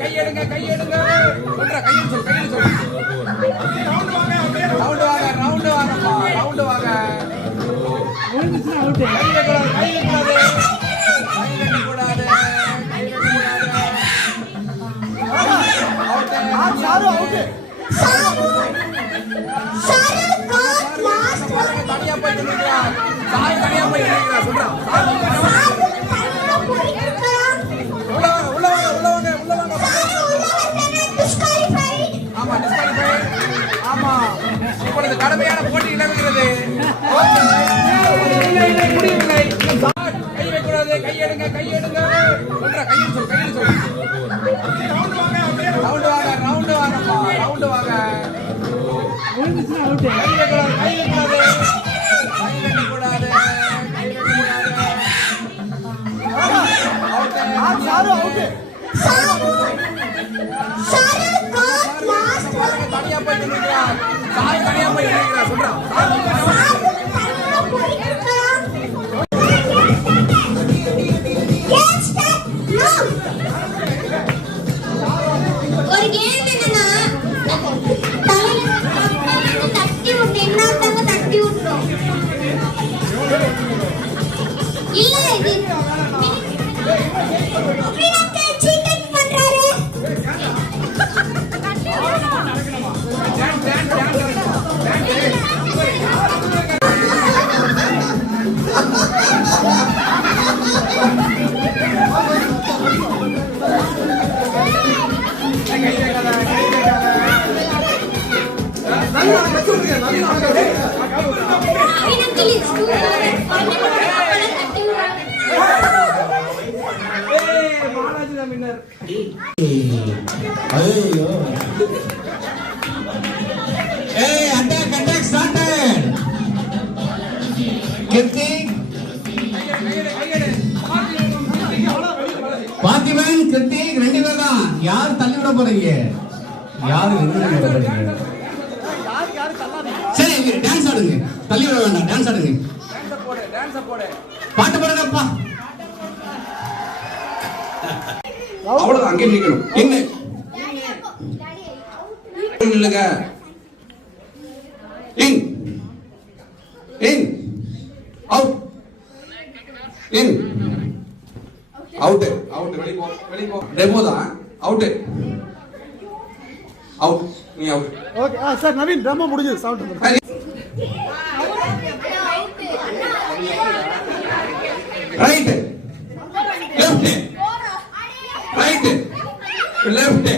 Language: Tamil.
கையெடுங்க கையெடுங்க சொல்ற கையெடு சொல் கையெடு சொல் ரவுண்ட் வாங்க ரவுண்ட் வாங்க விழுந்துச்சுனா அவுட் கையில கூடாது out sir out sir caught last தனியா போய் நிக்கிறா சாரு தனியா போய் நிக்கிறா சொல்றா கடுமையான போட்டி நிலவுகிறது. கை வைக்கூடாது கையெடுங்க சொல்ற கையெடு சொல் ரவுண்ட் வாங்க விழுந்துச்சுனா அவுட் கை வைக்கூடாது அவுட் சாரு அவுட் தனியா போய் நிக்கிறா சாரு தனியா போய் நிக்கிறா சொல்றா ஒரு கேம் என்னன்னா தட்டி விட்டு இன்னொருத்தவங்க தட்டி விட்டுரும் இல்ல இது பாத்திமன் கிருத்திக் 2 பேர் தான். யார் தள்ளி விட போறீங்க? யாரு சரி டான்ஸ் ஆடுங்க. தள்ளி விட வேண்டாம், டான்ஸ் ஆடுங்க. பாட்டு பாடுங்கப்பா. அவ்வளவுதான், அங்கே நிக்கணும். என்ன இல்லங்க in in out in out out வெளிய போ டெமோ தான் அவுட் அவுட் நீ out okay sir Naveen demo முடிஞ்சது sound right left right left